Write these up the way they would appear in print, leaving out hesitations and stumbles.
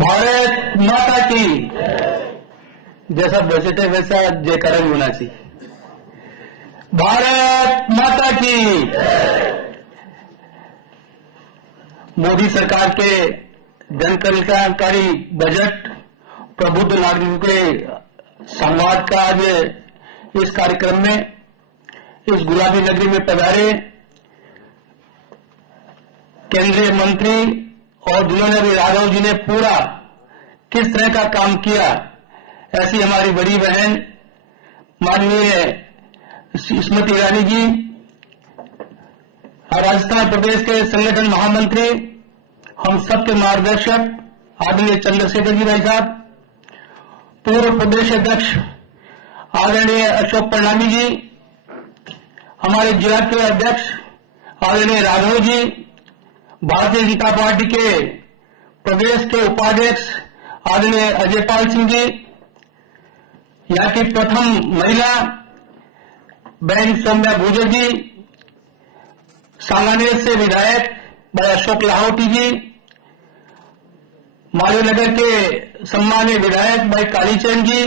भारत माता की जैसा बजट है वैसा जयकारा भी होना चाहिए। भारत माता की। मोदी सरकार के जन कल्याणकारी बजट प्रबुद्ध नागरिकों के संवाद का आज इस कार्यक्रम में इस गुलाबी नगरी में पधारे केंद्रीय मंत्री और जिन्होंने भी राघव जी ने पूरा किस तरह का काम किया, ऐसी हमारी बड़ी बहन माननीय स्मृति ईरानी जी, राजस्थान प्रदेश के संगठन महामंत्री, हम सबके मार्गदर्शक आदरणीय चंद्रशेखर जी भाई साहब, पूर्व प्रदेश अध्यक्ष आदरणीय अशोक परनामी जी, हमारे जिला के अध्यक्ष आदरणीय राघव जी, भारतीय जनता पार्टी के प्रदेश के उपाध्यक्ष आदरणीय अजयपाल सिंह जी, यहाँ की प्रथम महिला बहन सौम्या भूजल जी, सांगानेर से विधायक भाई अशोक लाहौटी जी, मालवीय के सम्मानीय विधायक भाई कालीचंद जी,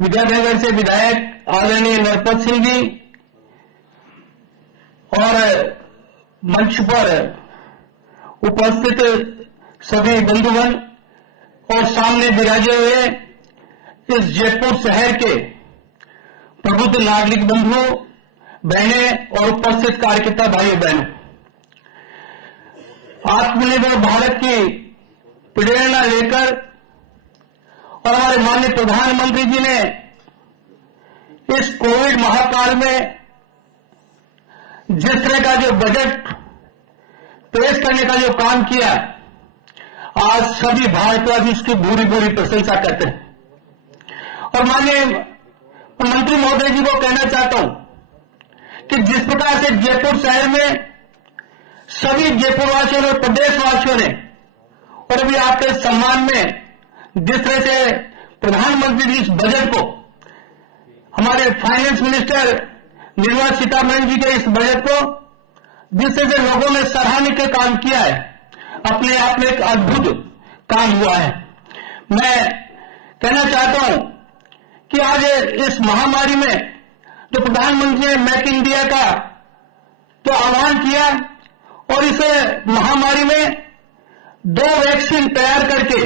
विद्यानगर से विधायक आदरणीय नरपत सिंह जी, और मंच पर उपस्थित सभी बंधुगण और सामने विराजे हुए इस जयपुर शहर के प्रबुद्ध नागरिक बंधुओं, बहनें और उपस्थित कार्यकर्ता भाइयों बहनों, आत्मनिर्भर भारत की प्रेरणा लेकर और हमारे माननीय प्रधानमंत्री जी ने इस कोविड महाकाल में जिस तरह का जो बजट पेश करने का जो काम किया, आज सभी भारतवासी उसकी भूरी भूरी प्रशंसा करते हैं। और माननीय मंत्री महोदय जी को कहना चाहता हूं कि जिस प्रकार से जयपुर शहर में सभी जयपुरवासियों और प्रदेशवासियों ने और अभी आपके सम्मान में जिस तरह से प्रधानमंत्री जी इस बजट को, हमारे फाइनेंस मिनिस्टर निर्मला सीतारमण जी के इस बजट को जिस तरह से लोगों ने सराहनीय के काम किया है, अपने आप में एक अद्भुत काम हुआ है। मैं कहना चाहता हूं कि आज इस महामारी में जो प्रधानमंत्री ने मेक इन इंडिया का तो आह्वान किया और इस महामारी में 2 वैक्सीन तैयार करके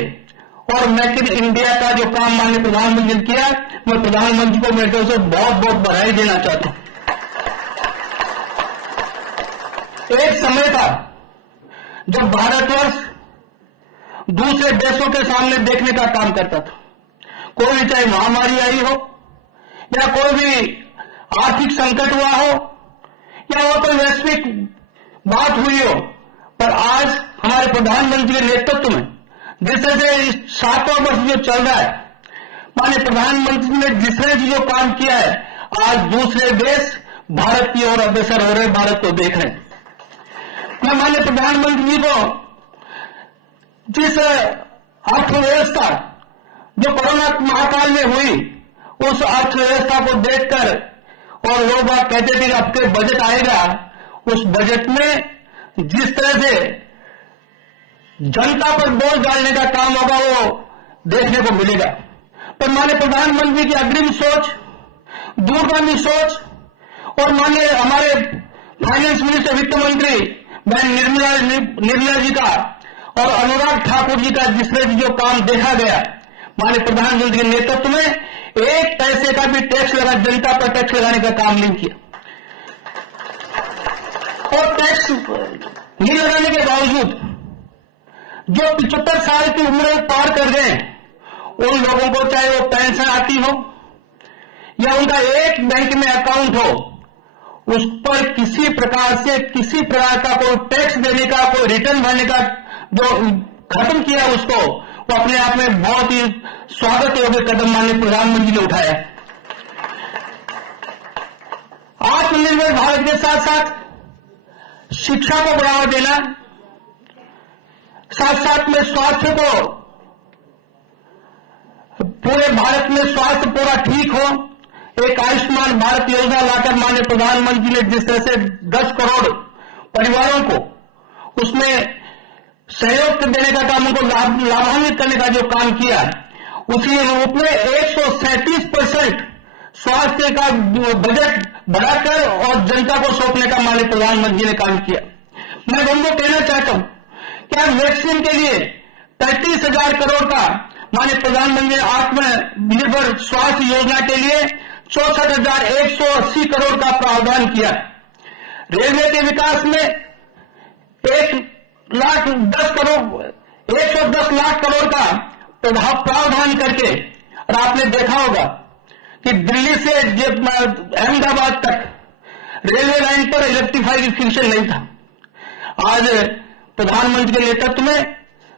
और मेक इन इंडिया का जो काम माननीय प्रधानमंत्री ने किया, मैं प्रधानमंत्री को मेरे तरफ से बहुत बहुत बधाई देना चाहता हूं। एक समय था जब भारतवर्ष दूसरे देशों के सामने देखने का काम करता था, कोई भी चाहे महामारी आई हो या कोई भी आर्थिक संकट हुआ हो या वो कोई वैश्विक बात हुई हो, पर आज हमारे प्रधानमंत्री के नेतृत्व में जिस तरह से इस 7वां वर्ष जो चल रहा है, माननीय प्रधानमंत्री ने जिस तरह से जो काम किया है, आज दूसरे देश भारत की ओर अग्रसर हो रहे, भारत को देख रहे हैं। मैं माननीय प्रधानमंत्री जी को जिस अर्थव्यवस्था जो कोरोना महाकाल में हुई, उस अर्थव्यवस्था को देखकर और लोग बात कहते थे कि अब के बजट आएगा, उस बजट में जिस तरह से जनता पर बोझ डालने का काम होगा वो देखने को मिलेगा। पर माननीय प्रधानमंत्री की अग्रिम सोच, दूरगामी सोच और माननीय हमारे फाइनेंस मिनिस्टर वित्त मंत्री बहन निर्मला जी का और अनुराग ठाकुर जी का जिस तरह जो काम देखा गया, माननीय प्रधानमंत्री के नेतृत्व में एक पैसे का भी टैक्स लगा, जनता पर टैक्स लगाने का काम नहीं किया। और टैक्स नहीं लगाने के बावजूद जो 75 साल की उम्र पार कर गए उन लोगों को, चाहे वो पेंशन आती हो या उनका एक बैंक में अकाउंट हो, उस पर किसी प्रकार से किसी प्रकार का कोई टैक्स देने का, कोई रिटर्न भरने का जो खत्म किया, उसको वो अपने आप में बहुत ही स्वागत योग्य कदम माननीय प्रधानमंत्री ने उठाया। आत्मनिर्भर भारत के साथ साथ शिक्षा को बढ़ावा देना, साथ साथ में स्वास्थ्य को, पूरे भारत में स्वास्थ्य पूरा ठीक हो, एक आयुष्मान भारत योजना लाकर माननीय प्रधानमंत्री ने जिस तरह से 10 करोड़ परिवारों को उसमें सहयोग देने का काम, उनको लाभान्वित करने का जो काम किया, उसी रूप में 137% स्वास्थ्य का बजट बढ़ाकर और जनता को सौंपने का माननीय प्रधानमंत्री ने काम किया। मैं उनको कहना चाहता हूं कि आज वैक्सीन के लिए 35,000 करोड़ का माननीय प्रधानमंत्री ने आत्मनिर्भर स्वास्थ्य योजना के लिए 64,180 करोड़ का प्रावधान किया। रेलवे के विकास में 110 लाख करोड़ का प्रावधान करके, और आपने देखा होगा कि दिल्ली से अहमदाबाद तक रेलवे लाइन पर इलेक्ट्रिफिकेशन नहीं था। आज प्रधानमंत्री के नेतृत्व में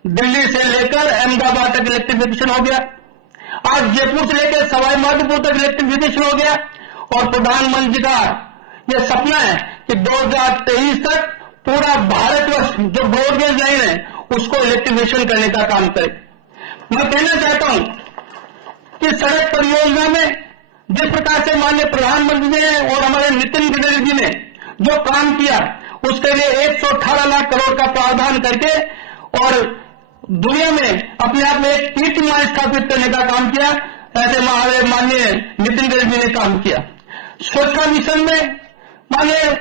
दिल्ली से लेकर अहमदाबाद तक इलेक्ट्रिफिकेशन हो गया। आज जयपुर से लेकर सवाई माधोपुर तक इलेक्ट्रिफिकेशन हो गया। और प्रधानमंत्री का यह सपना है कि 2023 तक पूरा भारतवर्ष जो ब्रॉडगेज लाइन है उसको इलेक्ट्रिफिकेशन करने का काम करे। मैं कहना चाहता हूं कि सड़क परियोजना में जिस प्रकार से माननीय प्रधानमंत्री ने और हमारे नितिन गडकरी जी ने जो काम किया, उसके लिए 118 लाख करोड़ का प्रावधान करके और दुनिया में अपने आप में एक कीर्तिमान स्थापित करने का काम किया। ऐसे माननीय नितिन गडकरी जी ने काम किया। स्वच्छता मिशन में माननीय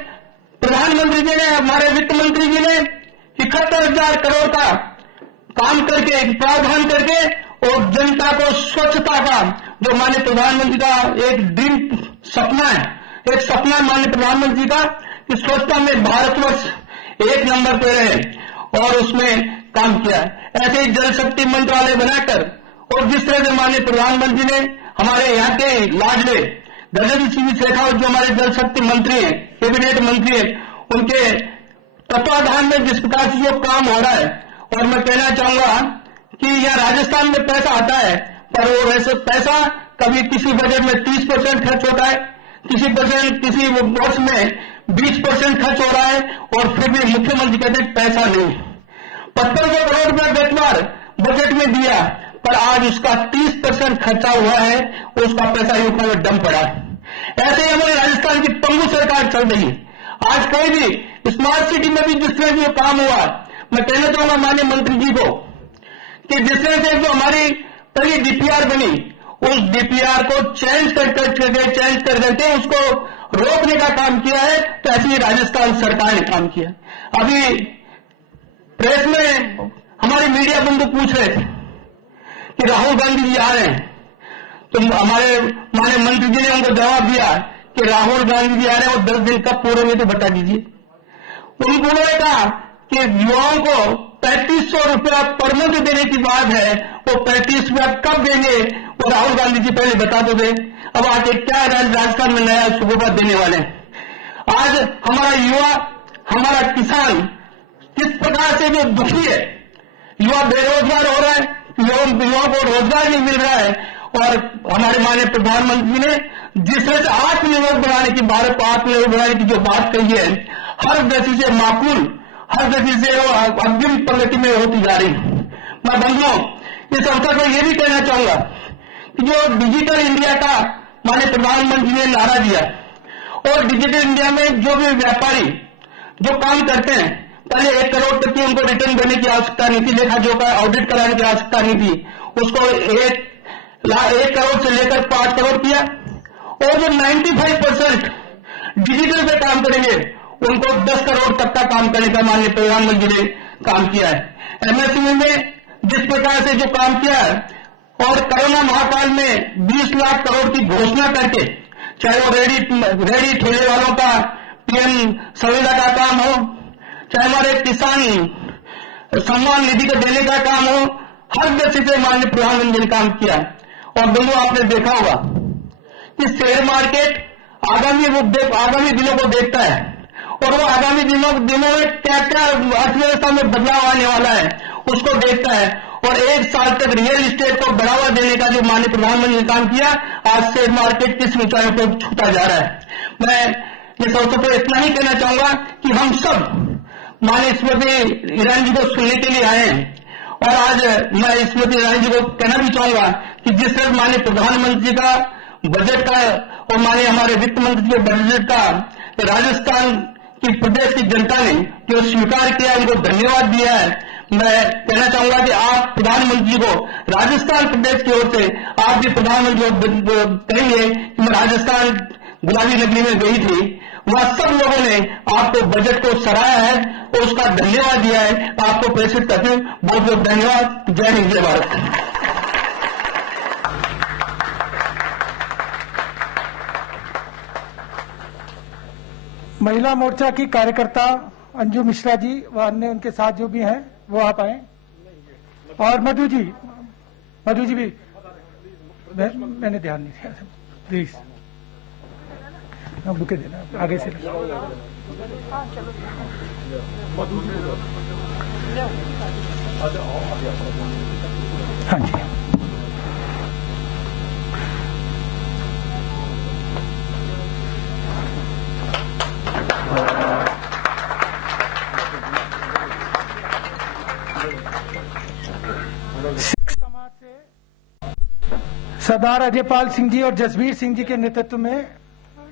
प्रधानमंत्री जी ने, हमारे वित्त मंत्री जी ने 71,000 करोड़ का काम करके, प्रावधान करके और जनता को स्वच्छता का जो माननीय प्रधानमंत्री का एक ड्रीम सपना है, एक सपना माननीय प्रधानमंत्री का कि स्वच्छता में भारतवर्ष 1 नंबर पे रहे और उसमें काम किया। ऐसे ही जल शक्ति मंत्रालय बनाकर और जिस तरह से माननीय प्रधानमंत्री ने हमारे यहाँ के लाडले गजेंद्र सिंह शेखावत जो हमारे जल शक्ति मंत्री हैं, कैबिनेट मंत्री हैं, उनके तत्वाधान में जिस प्रकार से जो काम हो रहा है, और मैं कहना चाहूंगा कि यह राजस्थान में पैसा आता है पर वो वैसे पैसा कभी किसी बजट में 30% खर्च होता है, किसी वर्ष में 20% खर्च हो रहा है और फिर भी मुख्यमंत्री कहते हैं पैसा नहीं। 55 करोड़ रुपया बेतवार बजट में दिया पर आज उसका 30% खर्चा हुआ है, उसका पैसा यूपी में डंप पड़ा है। ऐसे ही हमारे राजस्थान की पंगु सरकार चल रही है। आज कोई भी स्मार्ट सिटी में भी जिस तरह से काम हुआ, मैं कहना चाहूंगा माननीय मंत्री जी को कि जिस तरह से जो हमारी पहली डीपीआर बनी, उस डीपीआर को चेंज करके उसको रोकने का काम किया है, तो ऐसे ही राजस्थान सरकार ने काम किया। अभी प्रेस में हमारे मीडिया बंधु पूछ रहे थे कि राहुल गांधी जी आ रहे हैं, तो हमारे माननीय मंत्री जी ने उनको जवाब दिया कि राहुल गांधी जी आ रहे हैं और 10 दिन कब पूरे में तो बता दीजिए। उन्होंने कहा कि युवाओं को 3500 रुपया पर मंथ देने की बात है, वो 35 रुपया कब देंगे वो राहुल गांधी जी पहले बता दो दे। अब आके क्या राजस्थान में नया सुबह देने वाले हैं। आज हमारा युवा, हमारा किसान किस प्रकार से जो दुखी है, युवा बेरोजगार हो रहा है, युवाओं को रोजगार नहीं मिल रहा है, और हमारे माननीय प्रधानमंत्री ने जिस तरह से आत्मनिर्भर बनाने की, भारत को आत्मनिर्भर बनाने की जो बात कही है, हर दृष्टि से माकूल, हर दृष्टि से वो अग्रिम प्रगति में होती जा रही है। मैं बंधुओं इस अवसर पर यह भी कहना चाहूंगा कि जो डिजिटल इंडिया का माननीय प्रधानमंत्री ने नारा दिया, और डिजिटल इंडिया में जो भी व्यापारी जो काम करते हैं, पहले 1 करोड़ तक की उनको रिटर्न देने की आवश्यकता नहीं थी, लेखा जोखा ऑडिट कराने की आवश्यकता नहीं थी, उसको 1 करोड़ से लेकर 5 करोड़ किया। और जो 95% डिजिटल पे काम करेंगे उनको 10 करोड़ तक का काम करने का माननीय प्रधानमंत्री ने काम किया है। एमएसएमई में जिस प्रकार से जो काम किया है, और कोरोना महाकाल में 20 लाख करोड़ की घोषणा करके, चाहे वो रेडी ठेले वालों का पीएम संविदा का काम हो, चाहे हमारे किसान सम्मान निधि को देने का काम हो, हर दृष्टि से माननीय प्रधानमंत्री ने काम किया। और दोनों आपने देखा होगा कि शेयर मार्केट आगामी दिनों को देखता है, और वो आगामी दिनों में क्या क्या अर्थव्यवस्था में बदलाव आने वाला है उसको देखता है, और 1 साल तक रियल एस्टेट को बढ़ावा देने का जो माननीय प्रधानमंत्री ने काम किया, आज शेयर मार्केट किस ऊंचाई पर छूता जा रहा है। मैं इस अवसर पर इतना ही कहना चाहूंगा कि हम सब माननीय स्मृति ईरानी जी को सुनने के लिए आए हैं, और आज मैं स्मृति ईरानी जी को कहना भी चाहूंगा कि जिस तरह माननीय प्रधानमंत्री का बजट का और माननीय हमारे वित्त मंत्री के बजट का राजस्थान की प्रदेश की जनता ने जो स्वीकार किया, उनको धन्यवाद दिया है। मैं कहना चाहूंगा कि आप प्रधानमंत्री को राजस्थान प्रदेश की ओर से आप भी प्रधानमंत्री को कहेंगे कि मैं राजस्थान गुलाबी नगरी में गई थी, वहां सब लोगों ने आपको बजट को सराहा है और उसका धन्यवाद दिया है। आपको प्रेषित करते हुए बहुत बहुत धन्यवाद। जय हिंद, जय भारत। महिला मोर्चा की कार्यकर्ता अंजू मिश्रा जी व अन्य उनके साथ जो भी हैं वो आप आए, और मधु जी भी मैंने ध्यान नहीं दिया, प्लीज अब बुके देना आगे से। हाँ जी, समाज से सरदार अजयपाल सिंह जी और जसबीर सिंह जी के नेतृत्व में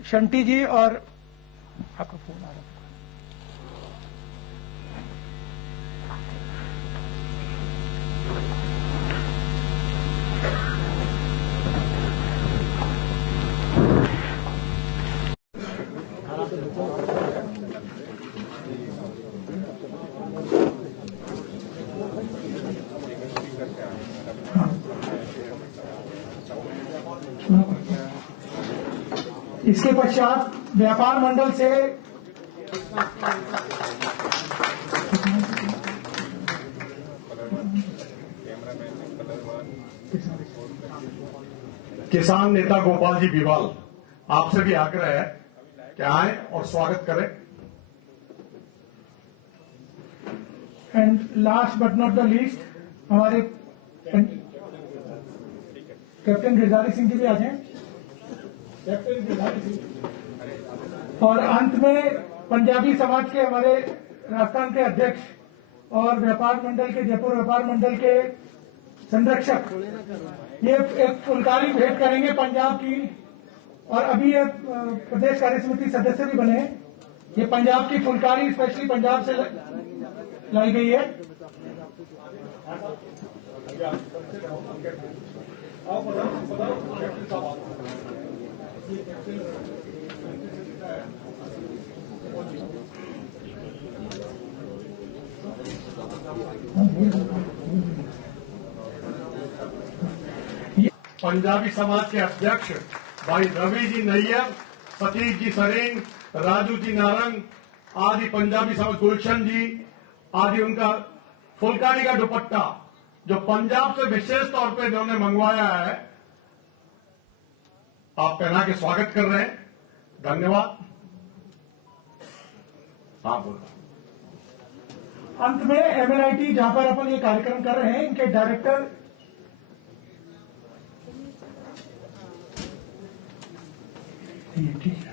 शंटी जी और आपका फोन आ रहा है। इसके पश्चात व्यापार मंडल से किसान नेता गोपाल जी बीवाल, आपसे भी आग्रह है कि आए और स्वागत करें। And last but not the least हमारे कैप्टन गिरधारी सिंह जी भी आ जाएं। और अंत में पंजाबी समाज के हमारे राजस्थान के अध्यक्ष और व्यापार मंडल के जयपुर व्यापार मंडल के संरक्षक ये एक फुलकारी भेंट करेंगे पंजाब की, और अभी ये प्रदेश कार्य समिति सदस्य भी बने। ये पंजाब की फुलकारी स्पेशली पंजाब से लाई गई है। पंजाबी समाज के अध्यक्ष भाई रवि जी नैयर, सतीश जी सरेंग, राजू जी नारंग आदि पंजाबी समाज, गुलशन जी आदि, उनका फुलकारी का दुपट्टा जो पंजाब से विशेष तौर पे इन्होंने मंगवाया है, आप पहना के स्वागत कर रहे हैं। धन्यवाद। हाँ बोलो। अंत में एमएनआईटी जहां पर अपन ये कार्यक्रम कर रहे हैं, इनके डायरेक्टर ठीक है।